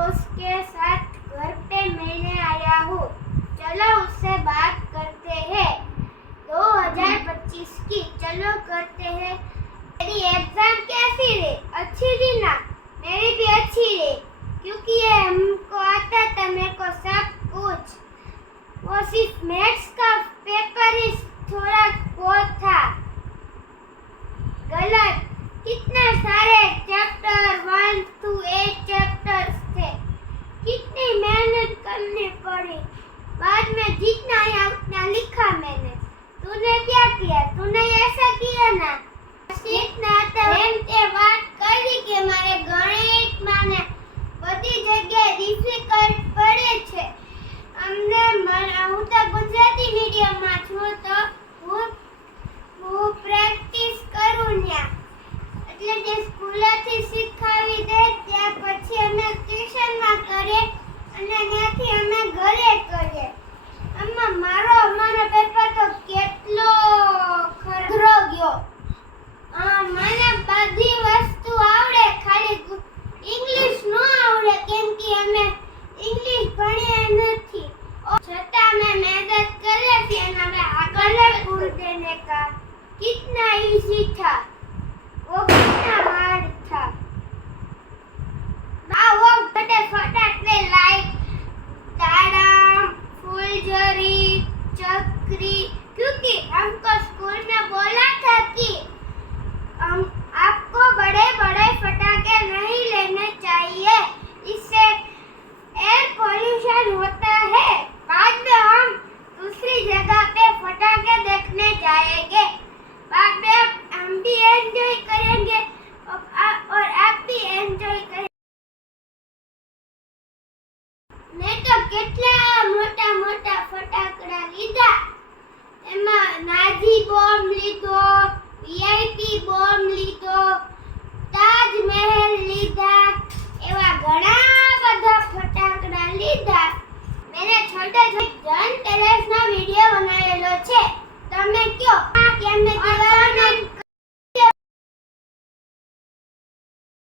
दोस्त के साथ घर पे मिलने आया हूँ। चलो उससे बात करते हैं 2025 की। चलो करते हैं। मेरी एग्जाम कैसी रही? अच्छी थी ना? मेरी भी अच्छी रही, क्योंकि ये हमको आता था, मेरे को सब कुछ। वो सिर्फ मैथ्स का पेपर ही थोड़ा बहुत था गलत। कितने सारे चैप्टर 1 to 8 चैप्टर्स थे, कितनी मेहनत करनी पड़ी। बाद में जितना आया उतना लिखा मैंने। तूने क्या किया? तूने ऐसा किया ना? इतना ते बात કરી કે મારે ગણિત માને બધી જગ્યાએ ડિફિકલ્ટ પડે છે અમને। હું તો ગુજરાતી મીડિયમમાં છું, તો હું પ્રેક્ટિસ કરું ન્યા, એટલે જે સ્કૂલેથી શીખવાડી દે ત્યાર પછી અમે ટ્યુશનમાં કરીએ અને ત્યાંથી અમે ઘરે કરીએ। અમારો પેપર તો કેટલો ખરો ગયો। મને બધી વસ્તુ આવડે, ખાલી ઇંગ્લિશ ન આવડે, કેમ કે અમે ઇંગ્લિશ ભણ્યા નથી। છતાં मैं मेहनत कर रही थी और मैं कलरफुल देने का। कितना इजी था वो, कितना हार्ड था। वो फटाफट में लाइक ताड़म, फुलझड़ी, चक्री, क्योंकि हमको स्कूल में बोला था कि आपको बड़े बड़े फटाके नहीं लेने चाहिए, इससे एयर पोल्यूशन होता है। बाद में हम दूसरी जगह पे फटाके देखने जाएंगे, बाद में हम भी एंजॉय करेंगे और आप भी एंजॉय करेंगे। मैं तो કેટલા મોટા મોટા ફટાકડા લીધા। એમાં નાઝી બોમ્બ લીધો, વીઆઈપી બોમ્બ લીધો, તાજમહેલ લીધા, એવા ઘણા બધા ફટાકડા લીધા। मैंने छोटे छोटे धनतेरस નો વિડિયો બનાવેલો છે। તમે કયો કેમ મેં દિવાળીનો